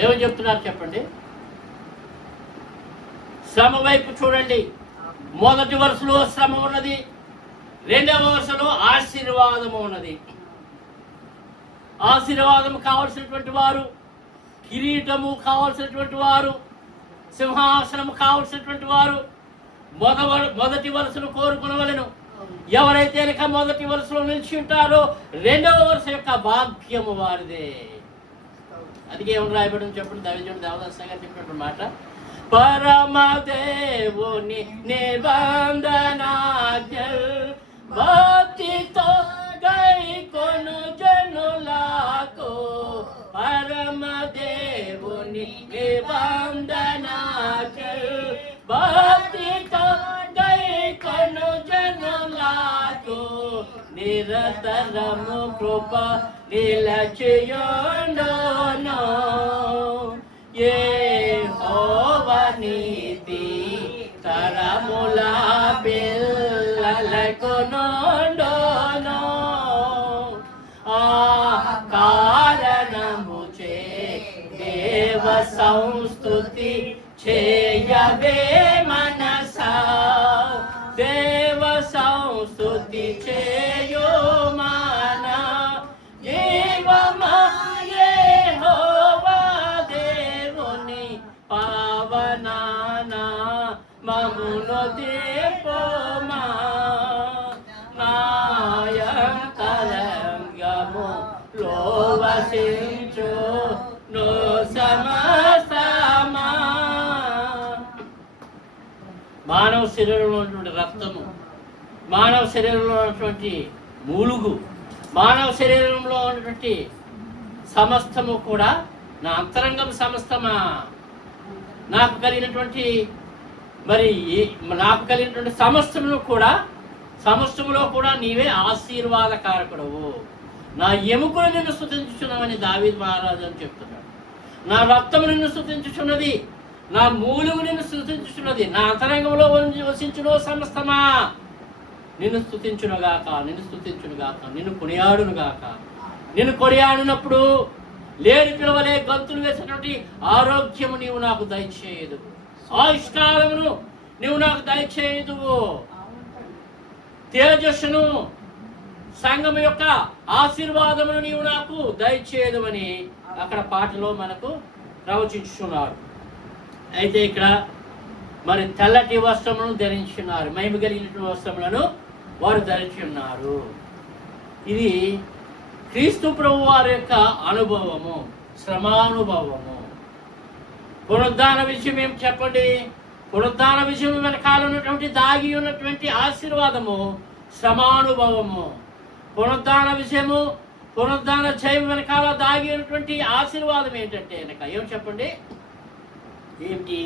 ఏమని చెప్తున్నారు చెప్పండి? శ్రమ వైపు చూడండి. మొదటి వరుసలో శ్రమ ఉన్నది, రెండవ వరుసలో ఆశీర్వాదము ఉన్నది. ఆశీర్వాదము కావలసినటువంటి వారు, కిరీటము కావలసినటువంటి వారు, సింహాసనము కావలసినటువంటి వారు మొదటి వరుసను కోరుకునవలెను. ఎవరైతే కనుక మొదటి వరుసలో నిలిచి ఉంటారో రెండవ వరుస యొక్క భాగ్యము వారిదే. అది ఏమని రాయబడింది చెప్పండి? దైవజనుడు దేవదాస్ గారు చెప్పినటువంటి మాట, పరమదేవుని నిబంధనాజ్ఞల్ భక్తితో గైకొను జనులకు, పరమదేవుని నిబంధనాజ్ఞల్ భక్తితో గైకొను జనులకు, నిరతరము కృప నిలచియుండును. యెహోవా నీతి తరముల పిల్లలకు నుండును. ఆ కారణముచే దేవ సంస్తుతి చేయవే మనసా, దేవ సంస్తుతి చేయు మన జీవమా యెహోవా దేవుని పావనాన మమును దీపమా, నాయంతరంగము లోవసించు నో సమస్తమా. మానవ శరీరంలో ఉన్నటువంటి రక్తము, మానవ శరీరంలో ఉన్నటువంటి మూలుగు, మానవ శరీరంలో ఉన్నటువంటి సమస్తము కూడా నా అంతరంగం సమస్తమా, నాకు కలిగినటువంటి నాకు కలిగినటువంటి సమస్తములో కూడా నీవే ఆశీర్వాదకారకుడవు. నా ఎముకలు నిన్ను స్తుతించుచున్నావని దావీదు మహారాజు అని చెప్తున్నాడు. నా రక్తము నిన్ను స్తుతించుచున్నది, నా మూలుగు నిన్ను స్తుతించుచున్నది, నా అంతరంగంలో వసించును సమస్తమా నిన్ను స్తుతించునుగాక, నిన్ను స్తుతించునుగాక, నిన్ను కొనియాడునుగాక. నిన్ను కొనియాడినప్పుడు లేని పిలవలే గంతులు వేసినటువంటి ఆరోగ్యము నీవు నాకు దయచేయదు, ఆయుష్కాలమును నీవు నాకు దయచేయదువు, తేజస్సును సంఘం యొక్క ఆశీర్వాదమును నీవు నాకు దయచేయదు అని అక్కడ పాటలో మనకు ప్రవచించుచున్నారు. అయితే ఇక్కడ మరి తెల్లటి వస్త్రములను ధరించున్నారు, మహిమ కలిగినటువంటి వస్త్రములను వారు ధరించి ఉన్నారు. ఇది క్రీస్తు ప్రభు వారి యొక్క అనుభవము, శ్రమానుభవము. పునరుద్ధాన విషయం ఏం చెప్పండి? పునరుద్ధాన విషయం వెనకాల ఉన్నటువంటి దాగి ఉన్నటువంటి ఆశీర్వాదము శ్రమానుభవము. పునరుద్ధాన విషయము, పునరుద్ధాన జయం వెనకాల దాగి ఉన్నటువంటి ఆశీర్వాదం ఏంటంటే వెనక ఏం చెప్పండి? ఏమిటి?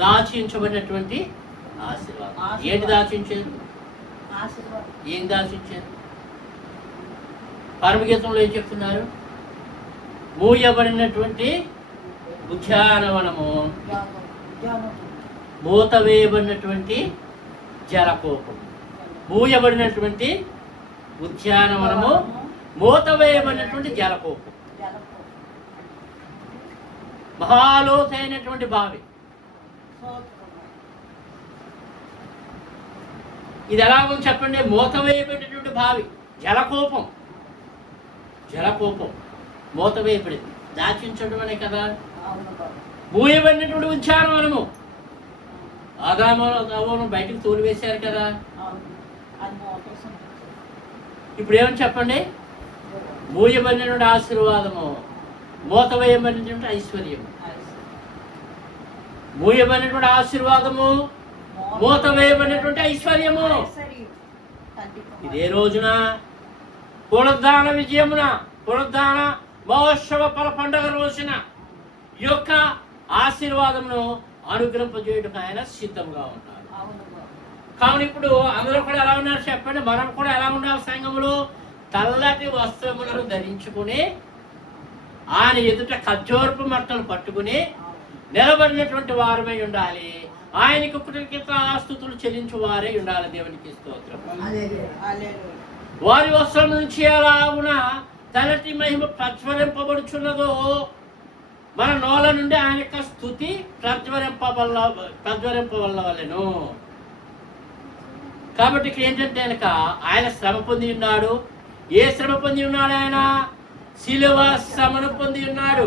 దాచించబడినటువంటి ఆశీర్వాదం. ఏంటి దాచించేది? ఏం దాచించేది? పరమగీతంలో ఏం చెప్తున్నారు? మూయబడినటువంటి ఉద్యానవనము, మూత వేయబడినటువంటి జలకోపం. మూయబడినటువంటి ఉద్యానవనము, మూత వేయబడినటువంటి జలకోపం, మహాలోతైనటువంటి బావి. ఇది ఎలాగో చెప్పండి? మూత వేయబడినటువంటి బావి, జలకోపం. జలకోపం మూత వేయబడింది, దాచించడం అనే కదా. మూయబడినటువంటి ఉద్యానవనము, ఆదాము బయటకు తోలివేశారు కదా. ఇప్పుడు ఏమని చెప్పండి? మూయబడినటువంటి ఆశీర్వాదము, మూత వేయబడినటువంటి ఐశ్వర్యము. మూయబడినటువంటి ఆశీర్వాదము, మూత వేయబడినటువంటి ఐశ్వర్యము. ఇదే రోజున పునరుద్ధాన విజయమున, పునరుద్ధాన మహోత్సవ పండుగ రోజున ఈ యొక్క ఆశీర్వాదమును అనుగ్రహింపజేయడానికి ఆయన సిద్ధంగా ఉన్నారు. కావున ఇప్పుడు అందరూ కూడా ఎలా ఉన్నారు చెప్పండి? మనం కూడా ఎలా ఉండాలి? సంఘములో తెల్లటి వస్త్రములను ధరించుకుని ఆయన ఎదుట ఖర్జూరపు మట్టలు పట్టుకుని నిలబడినటువంటి వారమై ఉండాలి. ఆయనకు కృతజ్ఞత స్తుతులు చెల్లించు వారే ఉండాలి. దేవునికి స్తోత్రం. వారి వస్త్రం నుంచి ఎలాగున తెల్లటి మహిమ ప్రజ్వలింపబడుచున్నదో మన నోల నుండి ఆయన యొక్క స్తుతి ప్రజ్వరింపవలెను. కాబట్టి ఇక్కడ ఏంటంటే కనుక ఆయన శ్రమ పొంది ఉన్నాడు. ఏ శ్రమ పొంది ఉన్నాడు? ఆయన శిలువ శ్రమను పొంది ఉన్నాడు.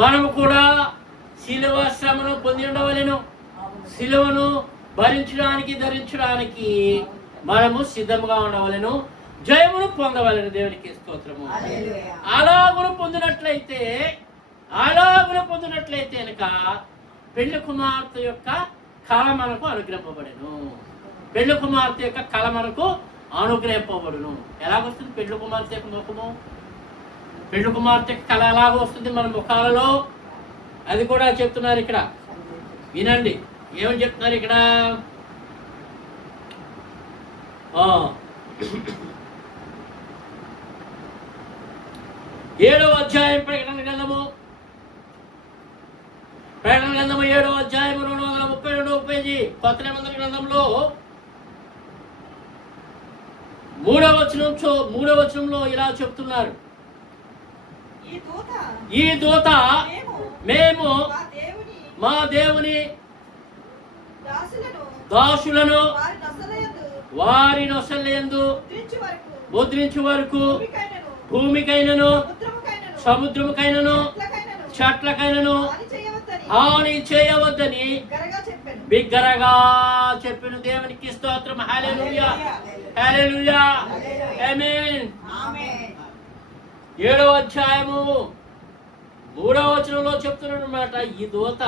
మనము కూడా శిలువ శ్రమను పొంది ఉండవలెను. శిలువను భరించడానికి ధరించడానికి మనము సిద్ధంగా ఉండవలెను. జయమును పొందవలెను. దేవునికి స్తోత్రము. అలాగును పొందినట్లయితే కనుక పెళ్లి కుమార్తె యొక్క కళ మనకు అనుగ్రహింపబడెను. పెళ్లి కుమార్తె యొక్క కళ మనకు అనుగ్రహింపబడును. ఎలాగొస్తుంది పెళ్లి కుమార్తె యొక్క ముఖము? పెళ్లి కుమార్తె కళ ఎలాగ వస్తుంది మన ముఖాలలో? అది కూడా చెప్తున్నారు ఇక్కడ. వినండి ఏమని చెప్తున్నారు ఇక్కడ. 7వ అధ్యాయం ప్రకటన గ్రంథము 7వ అధ్యాయం 232 పేజీ కొత్త నిబంధన గ్రంథంలో 3వ వచనంలో ఇలా చెప్తున్నారు. ఈ దూత మేము మా దేవుని దాసులను వారి నొసలయందు ముద్రించు వరకు భూమికైనను సముద్రముకైనను చెట్లకైనను హాని చేయవద్దని బిగ్గరగా చెప్పిన. దేవునికి స్తోత్రం. హల్లెలూయా, హల్లెలూయా, ఆమేన్. 7వ అధ్యాయము 3వ వచనంలో చెప్తున్నాడు అన్నమాట. ఈ దూత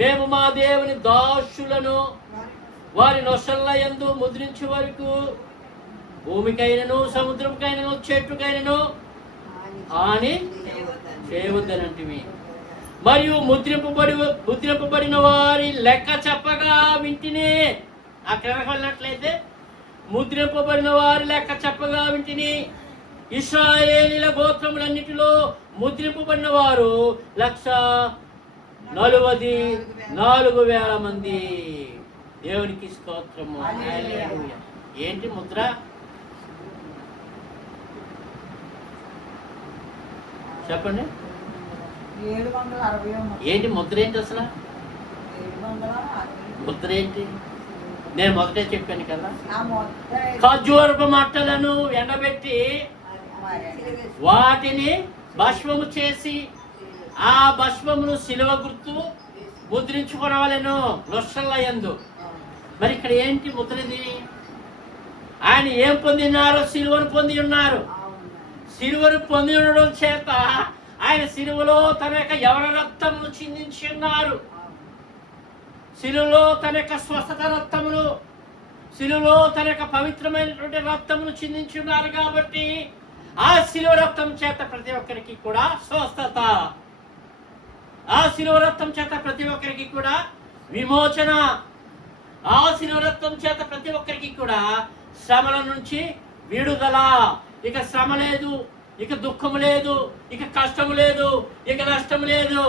మేము మా దేవుని దాసులను వారి నొసలయందు ముద్రించే వరకు భూమికైనను సముద్రంకైనను చెట్టుకైనను హాని చేయవద్దనంటివి. మరియు ముద్రింపబడిన వారి లెక్క చెప్పగా వింటిని. అక్కడికి వెళ్ళినట్లయితే ముద్రింపబడిన వారి లెక్క చెప్పగా వింటిని. ఇశ్రాయేలీల గోత్రములన్నిటిలో ముద్రింపబడిన వారు 144,000 మంది. దేవునికి స్తోత్రము. ఏంటి ముద్ర? చెప్పండి. ఏంటి ముద్ర? ఏంటి అసలు ముద్ర ఏంటి? నేను మొదటే చెప్పాను కదా. ఖర్జూరపు మట్టలను ఎండబెట్టి వాటిని భస్మము చేసి ఆ భస్మమును శిలువ గుర్తు ముద్రించుకోవాలను నొసలయందు. మరి ఇక్కడ ఏంటి ముద్రది? ఆయన ఏం పొందినారో శిలువను పొంది ఉన్నారు. శిలువను పొంది ఉండడం చేత ఆయన శిలువలో తన యొక్క యవన రక్తమును చిందించి ఉన్నారు. శిలువలో తన యొక్క స్వస్థత రక్తమును, శిలువలో తన యొక్క పవిత్రమైనటువంటి రక్తమును చిందించి ఉన్నారు. కాబట్టి ఆ శిలువ రక్తం చేత ప్రతి ఒక్కరికి కూడా స్వస్థత, ఆ శిలువ రక్తం చేత ప్రతి ఒక్కరికి కూడా విమోచన, ఆ శిలువ రక్తం చేత ప్రతి ఒక్కరికి కూడా శ్రమల నుంచి విడుదల. ఇక శ్రమ లేదు, ఇక దుఃఖం లేదు, ఇక కష్టము లేదు, ఇక నష్టం లేదు.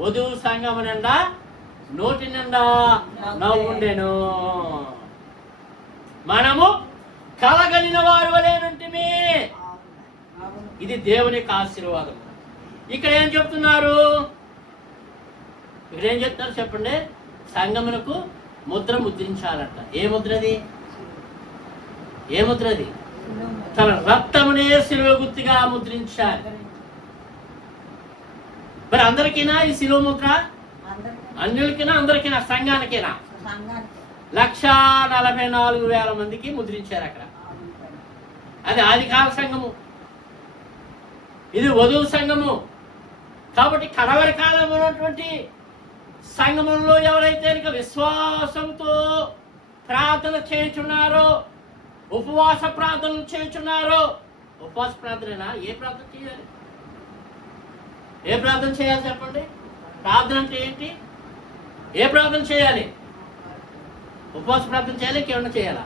వధువు సంఘము నిండా నోటి నిండా నవ్వుండెను. మనము కలగలిగిన వారు వలెనుంటిమి. ఇది దేవుని యొక్క ఆశీర్వాదం. ఇక్కడ ఏం చెప్తున్నారు? ఇక్కడ ఏం చెప్తున్నారు చెప్పండి. సంఘమునకు ముద్ర ముద్రించాలంట. ఏ ముద్రది? ఏ ముద్రది? తన రక్తమునే శిలువ గుర్తుగా ముద్రించాలి. మరి అందరికీనా ఈ శిలువ ముద్ర? అన్యులకైనా అందరికైనా? సంఘానికైనా? 144,000 మందికి ముద్రించారు అక్కడ. అది ఆదికాల సంఘము, ఇది వధువు సంఘము. కాబట్టి కడవరి కాలం ఉన్నటువంటి సంఘములో ఎవరైతే విశ్వాసంతో ప్రార్థన చేయుచున్నారో, ఉపవాస ప్రార్థనలు చేయుచున్నారో, ఉపవాస ప్రార్థన ఏ ప్రార్థన చేయాలి? ఏ ప్రార్థన చేయాలి చెప్పండి? ప్రార్థన అంటే ఏంటి? ఏ ప్రార్థన చేయాలి? ఉపవాస ప్రార్థన చేయాలి, ఇంకేమన్నా చేయాలా?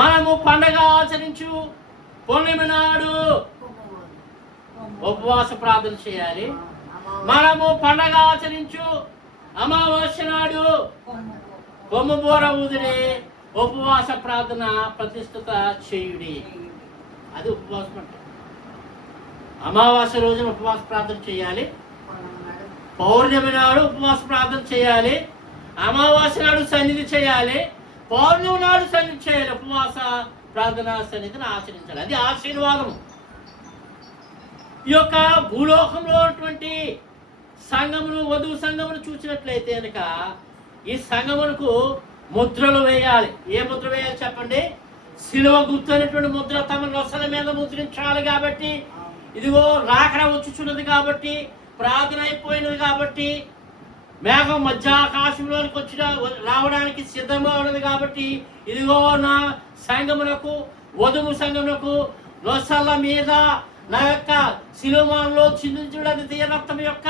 మనము పండగ ఆచరించు పూర్ణిమ నాడు ఉపవాస ప్రార్థన చేయాలి. మనము పండగ ఆచరించు అమావాస్య నాడు కొమ్ము బోర ఊదిరి ఉపవాస ప్రార్థన ప్రతిష్ఠిత చేయుడి. అది ఉపవాసం అంటే. అమావాస్య రోజున ఉపవాస ప్రార్థన చేయాలి, పౌర్ణమి నాడు ఉపవాస ప్రార్థన చేయాలి, అమావాస్య నాడు సన్నిధి చేయాలి, పౌర్ణమి నాడు సన్నిధి చేయాలి, ఉపవాస ప్రార్థన సన్నిధిని ఆచరించాలి. అది ఆశీర్వాదము. ఈ యొక్క భూలోకంలో ఉన్నటువంటి సంఘమును, వధువు సంఘమును చూసినట్లయితే కనుక ఈ సంఘమునకు ముద్రలు వేయాలి. ఏ ముద్ర వేయాలి చెప్పండి? శిలువ గుర్తు అనేటువంటి ముద్ర తమ రొసల మీద ముద్రించాలి. కాబట్టి ఇదిగో రాకడ వచ్చుచున్నది, కాబట్టి ప్రార్థన అయిపోయినది, కాబట్టి మేఘం మధ్య ఆకాశంలోనికి వచ్చిన రావడానికి సిద్ధంగా ఉన్నది. కాబట్టి ఇదిగో నా సంఘమునకు, వధువు సంఘమునకు రొసల మీద నా యొక్క శిలువలో చిందించడానికి తీయ రక్తం యొక్క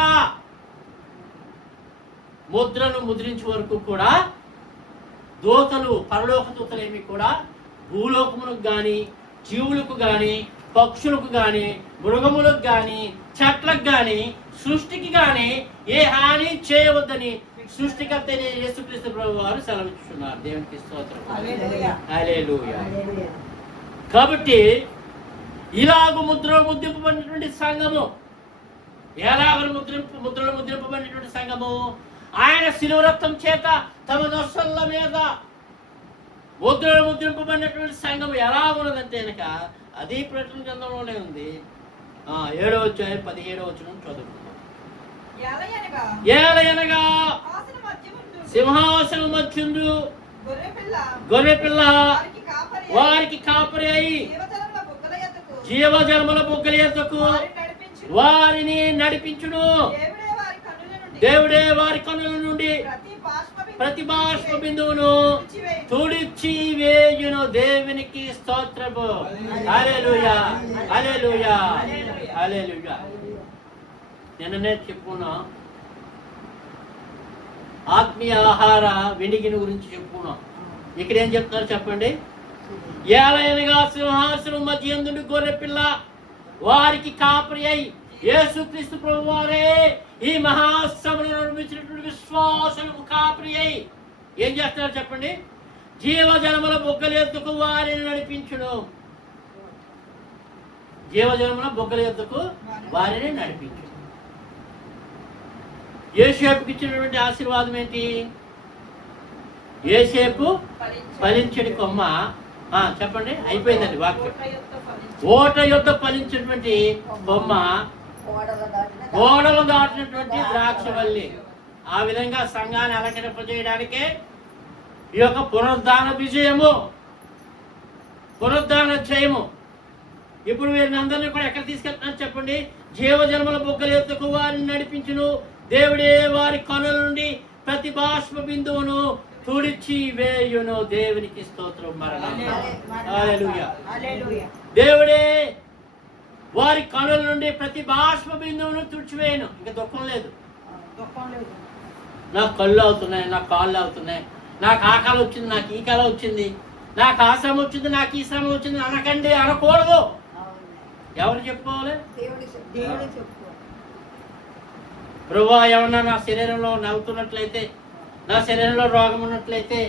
ముద్రను ముద్రించే వరకు కూడా దూతలు, పరలోక దూతలు ఏమి కూడా భూలోకములకు కానీ, జీవులకు కానీ, పక్షులకు కానీ, మృగములకు కానీ, చెట్లకు కానీ, సృష్టికి కానీ ఏ హాని చేయవద్దని సృష్టికర్త యేసుక్రీస్తు ప్రభువు వారు సెలవిస్తున్నారు. దేవునికి స్తోత్రం. హల్లెలూయా. కాబట్టి ఇలాగ ముద్రింపబడినటువంటి సంఘము, ఎలాగ ముద్రలు ముద్రింపబడినటువంటి సంఘము, ఆయన శిలువ రక్తం చేత తమ నొసళ్ళ మీద ముద్రలు ముద్రింపబడినటువంటి సంఘం ఎలా ఉన్నదంటే కనుక అది ప్రకటన గ్రంథంలోనే ఉంది. 7వ అధ్యాయం 17వ వచనం చదువుకుందాం. ఏలయనగా సింహాసనం మధ్యందు గొర్రెపిల్ల వారికి కాపరి అయి జీవజలముల బుగ్గల యొద్దకు వారిని నడిపించును. దేవుడే వారి కన్నుల నుండి ప్రతి బాష్ప బిందువును తుడిచి వేయును. దేవునికి స్తోత్రము. హల్లెలూయా, హల్లెలూయా, హల్లెలూయా. నిన్ననే చెప్పుకున్నా, ఆత్మీయ ఆహార వెనిగిని గురించి చెప్పుకున్నాం. ఇక్కడ ఏం చెప్తున్నారు చెప్పండి? ఏలయనగా సింహాసనం మధ్యందుండి గొర్రెపిల్ల వారికి కాపరి అయి యేసుక్రీస్తు ప్రభువు వారే ఈ మహాసభను నిర్మించినటువంటి విశ్వాసులకు కాపరి అయి ఏం చేస్తున్నారు చెప్పండి? జీవజలముల బొగ్గల యొద్దకు వారిని నడిపించును. జీవజలముల బొగ్గల యొద్దకు వారిని నడిపించును. యోసేపుకి ఇచ్చినటువంటి ఆశీర్వాదం ఏంటి? యోసేపు ఫలించడి కొమ్మ. చెప్పండి, అయిపోయిందండి వాక్యం. ఓట యొద్ద ఫలించినటువంటి బొమ్మ, ఓడలు దాటినటువంటి ద్రాక్షవల్లి. ఆ విధంగా సంఘాన్ని అలంకరింపజేయడానికే ఈ యొక్క పునరుద్ధాన విజయము, పునరుద్ధాన జయము. ఇప్పుడు వీరిని అందరినీ కూడా ఎక్కడ తీసుకెళ్తున్నారు చెప్పండి? జీవజన్మల బొగ్గల యొద్దకు వారిని నడిపించును. దేవుడే వారి కనుల నుండి ప్రతి బాష్ప బిందువును తుడిచి వేయును. దేవునికి స్తోత్రం. హల్లెలూయా. దేవుడే వారి కనుల నుండి ప్రతి బాష్ప బిందువును తుడిచివేయను. ఇంకా దుఃఖం లేదు. నాకు కళ్ళు అవుతున్నాయి, నాకు కాళ్ళు అవుతున్నాయి, నాకు ఆ కళ వచ్చింది, నాకు ఈ కళ వచ్చింది, నాకు ఆ శ్రమ వచ్చింది, నాకు ఈ శ్రమ వచ్చింది అనకండి, అనకూడదు. ఎవరు చెప్పుకోవాలి? ప్రభువా, ఏమన్నా నా శరీరంలో నవ్వుతున్నట్లయితే, నా శరీరంలో రోగం ఉన్నట్లయితే,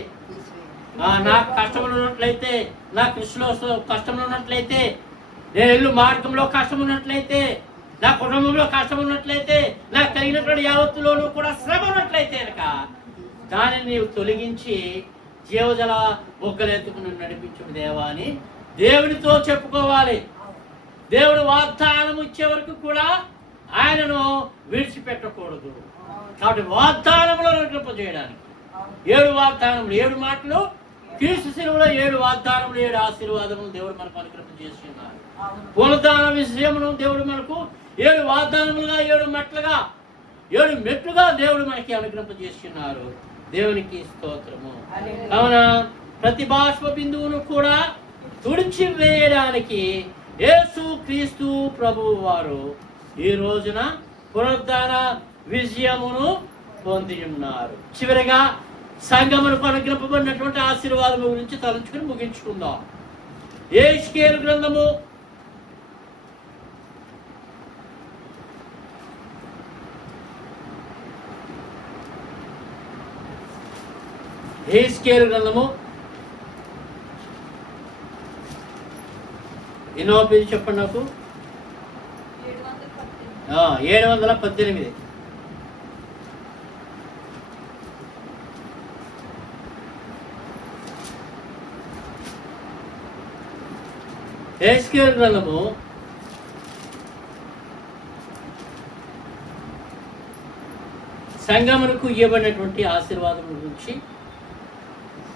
నాకు కష్టములు ఉన్నట్లయితే, నా కృషిలో కష్టములు ఉన్నట్లయితే, నేను ఇల్లు మార్గంలో కష్టం ఉన్నట్లయితే, నా కుటుంబంలో కష్టం ఉన్నట్లయితే, నాకు కలిగినటువంటి యావత్తులోనూ కూడా శ్రమ ఉన్నట్లయితే కనుక దానిని నీవు తొలగించి జీవజల బొగ్గలెత్తుకు నడిపించుడు దేవా అని దేవునితో చెప్పుకోవాలి. దేవుడు వాగ్దానం ఇచ్చే వరకు కూడా ఆయనను విడిచిపెట్టకూడదు. కాబట్టి వాగ్దానంలో నడిపింపజేయడానికి 7 వాగ్దానములు, 7 మాటలు, క్రీస్తు శిలువలో 7 వాగ్దానములు, 7 ఆశీర్వాదములు దేవుడు మనకు అనుగ్రహించేస్తున్నారు. పునరుద్ధాన విషయమును దేవుడు మనకు 7 వాగ్దానములుగా, 7 మెట్లుగా, 7 మెట్లుగా దేవుడు మనకి అనుగ్రహింపజేస్తున్నారు. దేవునికి స్తోత్రము. కావున ప్రతి బాష్ప బిందువును కూడా తుడిచి వేయడానికి యేసు క్రీస్తు ప్రభువు వారు ఈ రోజున పునరుద్ధాన విజయమును పొంది ఉన్నారు. చివరిగా సంఘమునకు అనుగ్రహింపబడినటువంటి ఆశీర్వాదము గురించి తలంచుకుని ముగించుకుందాం. యెహెజ్కేలు గ్రంథము 8వ పేజీ చెప్పండి నాకు. 718. యెహెజ్కేలు గ్రంథము 8 సంఘమునకు ఇవ్వబడినటువంటి ఆశీర్వాదం గురించి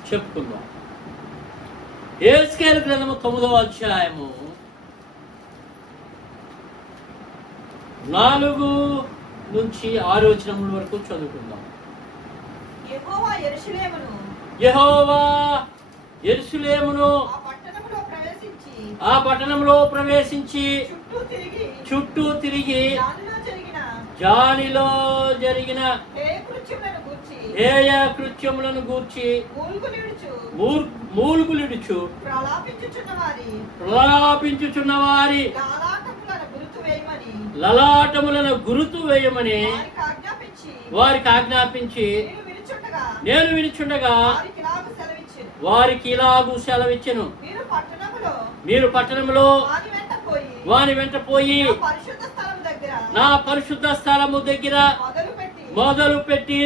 చెప్పుకుందాం. యెహెజ్కేలు గ్రంథము 9వ అధ్యాయము 4 నుంచి 6 వచనముల వరకు చదువుకుందాం. యెహోవా యెరూషలేమును ఆ పట్టణంలో ప్రవేశించి చుట్టూ తిరిగి జానిలో జరిగిన హేయ కృత్యములను గూర్చి మూలుగులిడుచు ప్రలాపించుచున్న వారి లలాటములను గురుతు వేయమని వారికి ఆజ్ఞాపించి నేను వినుచుండగా వారికి ఇలాగు సెలవిచ్చెను. మీరు పట్టణంలో వాని వెంట పోయి నా పరిశుద్ధ స్థలము దగ్గర మొదలు పెట్టి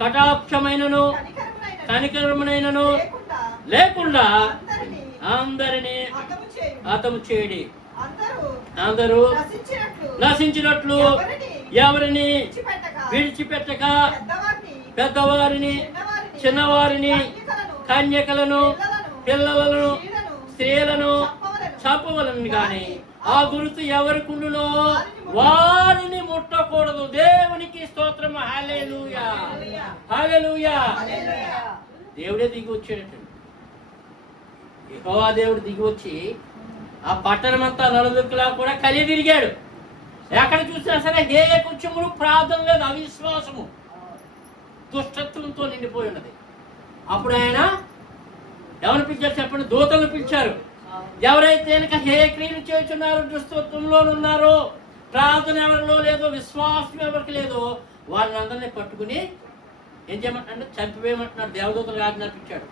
కటాక్షమైనను కనికరమునైనను లేకుండా అందరినీ హతము చేయడి. అందరూ నశించినట్లు ఎవరిని విడిచిపెట్టక పెద్దవారిని చిన్నవారిని కన్యకలను పిల్లలను స్త్రీలను చంపవలను గాని ఆ గుర్తు ఎవరికుండునో వారిని ముట్టకూడదు. దేవునికి స్తోత్రం. హల్లెలూయా, హల్లెలూయా. దేవుడే దిగి వచ్చాడటండి. యెహోవా దేవుడు దిగి వచ్చి ఆ పట్టణం అంతా నలుదిక్కులా కూడా కలిగి తిరిగాడు. ఎక్కడ చూసినా సరే ఏ కొంచెములు ప్రార్థన లేదు, అవిశ్వాసము దుష్టత్వంతో నిండిపోయి ఉన్నది. అప్పుడు ఆయన ఎవరిని పిలిచారు చెప్పండి? దూతలను పిలిచారు. ఎవరైతే కనుక హే క్రియలు చేస్తున్నారో, దుష్టత్వంలో ఉన్నారో, ప్రార్థన ఎవరిలో లేదో, విశ్వాసం ఎవరికి లేదో వాళ్ళని అందరినీ పట్టుకుని ఏం చేయమంటున్నాడు? చంపివేయమంటున్నాడు. దేవదూతలకు ఆజ్ఞాపించాడు.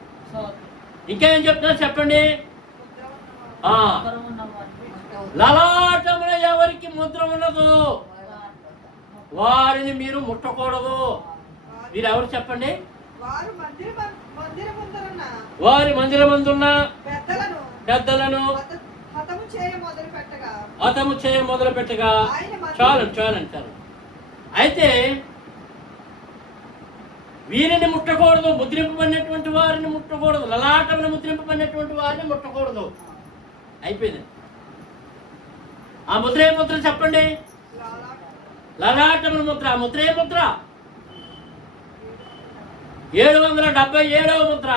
ఇంకేం చెప్తున్నారు చెప్పండి? లలాటమున ఎవరికి ముద్ర ఉన్నదో వారిని మీరు ముట్టకూడదు. మీరు ఎవరు చెప్పండి? వారి మందిరమందున్న పెద్దలను హతము చేయ మొదలు పెట్టగా చాలండి. అయితే వీరిని ముట్టకూడదు. ముద్రింపబడినటువంటి వారిని ముట్టకూడదు. లలాటమున ముద్రింపబడినటువంటి వారిని ముట్టకూడదు. అయిపోయింది. ఆ ముద్ర ఏ ముద్ర చెప్పండి? లలాటమున ముద్ర. ఆ ముద్ర ఏ ముద్ర? 777వ ముద్ర.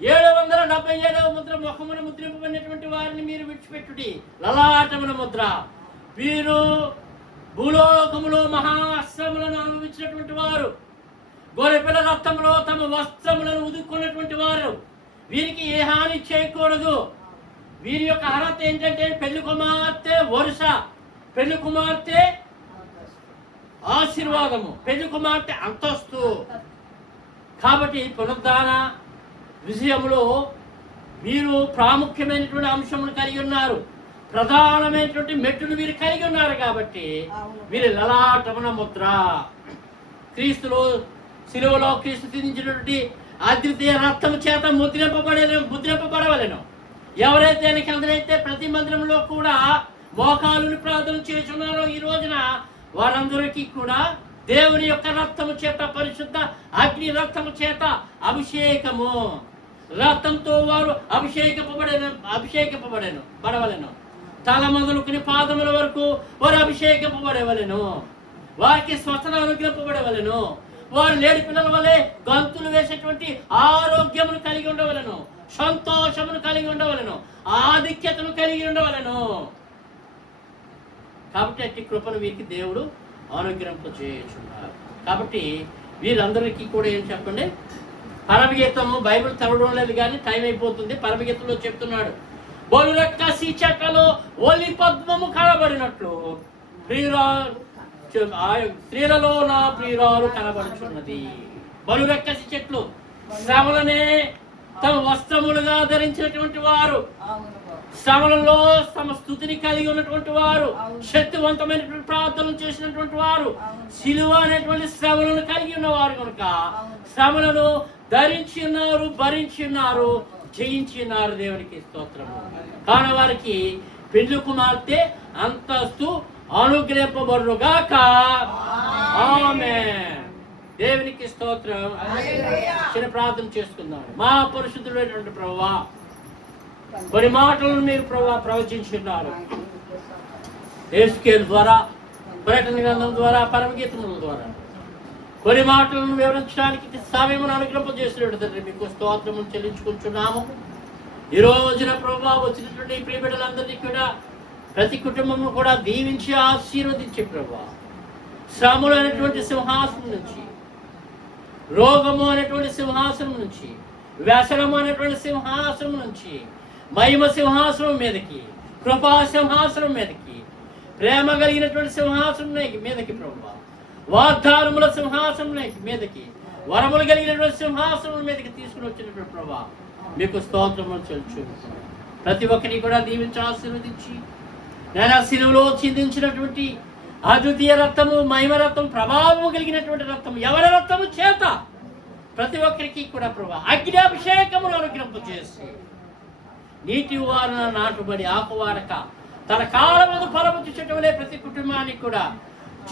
777వ ముద్ర. ముఖమున ముద్రింపబడినటువంటి వారిని మీరు విడిచిపెట్టుడి. లలాటమున ముద్ర. వీరు భూలోకములో మహాశ్రములను అనుభవించినటువంటి వారు, గొర్రెపిల్ల రక్తంలో తమ వస్త్రములను ఉదుక్కున్నటువంటి వారు. వీరికి ఏ హాని చేయకూడదు. వీరి యొక్క అర్హత ఏంటంటే పెళ్లి కుమార్తె వరుస, పెళ్లి కుమార్తె ఆశీర్వాదము, పెళ్లి కుమార్తె అంతస్తు. కాబట్టి పునరుద్ధాన విషయంలో వీరు ప్రాముఖ్యమైనటువంటి అంశములు కలిగి ఉన్నారు. ప్రధానమైనటువంటి మెట్టును వీరు కలిగి ఉన్నారు. కాబట్టి వీరి లలాటమున ముద్ర. క్రీస్తులో శిలువలో క్రీస్తు సిద్ధించినటువంటి అద్వితీయ రక్తము చేత ముద్రింపబడవలెను. ఎవరైతే అందరైతే ప్రతి మందిరంలో కూడా మోకాలుని ప్రార్థన చేస్తున్నారో ఈ రోజున వారందరికీ కూడా దేవుని యొక్క రక్తము చేత, పరిశుద్ధ అగ్ని రక్తము చేత అభిషేకము, రక్తంతో వారు అభిషేకింపబడవలెను. తల మొదలుకుని పాదముల వరకు వారు అభిషేకింపబడవలెను. వారికి స్వస్థత అనుగ్రహింపబడవలెను. వారు లేడి పిల్లల వలె గంతులు వేసేటువంటి ఆరోగ్యమును కలిగి ఉండవలను, సంతోషమును కలిగి ఉండవలను, ఆధిక్యతను కలిగి ఉండవలను. కాబట్టి అట్టి కృపను వీరికి దేవుడు అనుగ్రహింపజేయుచున్నారు. కాబట్టి వీరందరికీ కూడా ఏం చెప్పండి? పరమగీతము. బైబిల్ చదవడం లేదు కానీ టైం అయిపోతుంది. పరమగీతంలో చెప్తున్నాడు, బలురెక్క చెట్టలో ఒలి పద్మము కనబడినట్లు స్త్రీలలో నా ప్రియురాలు కనబడుచున్నది. బలురెక్కసి చెట్లు శ్రమలనే తమ వస్త్రములుగా ధరించినటువంటి వారు, శ్రమలలో తమ స్థుతిని కలిగి ఉన్నటువంటి వారు, శక్తివంతమైనటువంటి ప్రార్థనలు చేసినటువంటి వారు, సిలువ అనేటువంటి శ్రమలను కలిగి ఉన్నవారు కనుక శ్రమలను ధరించి ఉన్నారు, భరించి ఉన్నారు, జయించి ఉన్నారు. దేవునికి స్తోత్రము. కావున వారికి పెండ్లి కుమార్తె అంతస్తు అనుగ్రహింపబడుగాక. ఆమేన్. దేవునికి స్తోత్రం. చిన్న ప్రార్థన చేసుకుందాం. మా పరిశుద్ధుడైనటువంటి ప్రభువా, కొన్ని మాటలను మీరు ప్రభువా ప్రవచించున్నారు. యేసుకేలు ద్వారా, ప్రకటన గ్రంథం ద్వారా, పరమగీతముల ద్వారా కొన్ని మాటలను వివరించడానికి సమయమును అనుగ్రహింపజేసినట్టు తండ్రి మీకు స్తోత్రము చెల్లించుకుంటున్నాము. ఈ రోజున ప్రభువా వచ్చినటువంటి ప్రియ బిడ్డలందరినీ కూడా, ప్రతి కుటుంబము కూడా దీవించి ఆశీర్వదించి ప్రభువా, శ్రమలు అనేటువంటి సింహాసనం నుంచి, రోగము అనేటువంటి సింహాసనం నుంచి, వ్యసనము అనేటువంటి సింహాసనం నుంచి, మహిమ సింహాసనం మీదకి, కృపా సింహాసనం మీదకి, ప్రేమ కలిగినటువంటి సింహాసనం మీదకి ప్రభువా, వాగ్దానముల సింహాసనం మీదకి, వరములు కలిగినటువంటి సింహాసనం మీదకి తీసుకుని వచ్చినటువంటి ప్రభువా మీకు స్తోత్రములు చెల్లించుకుంటున్నాను. ప్రతి ఒక్కరిని కూడా దీవించి ఆశీర్వదించి, నేను సిలువలో చిందించినటువంటి అద్వితీయ రక్తము, మహిమ రక్తం, ప్రభావము కలిగినటువంటి రక్తం, ఎవరి రక్తము చేత ప్రతి ఒక్కరికి కూడా ప్రభా అగ్నిాభిషేకమును అనుగ్రహింపజేసి, నీటి వారన నాటుబడి ఆకువారక తన కాలమందు ఫలముచ్చుటవలే ప్రతి కుటుంబానికి కూడా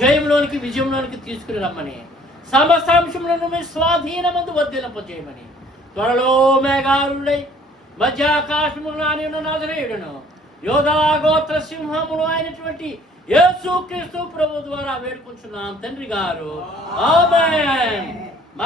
జయంలోనికి, విజయంలోనికి తీసుకుని రమ్మని, సమస్తాంశములను మీ స్వాధీనమందు వర్ధిల్లింపజేయమని, త్వరలో మేఘారుడై మధ్యాకాశమును నానిన నజరేయుడును యోధా గోత్ర సింహమును అయినటువంటి యేసుక్రీస్తు ప్రభు ద్వారా వేడుకుంటున్నాం తండ్రి గారు. ఆమేన్.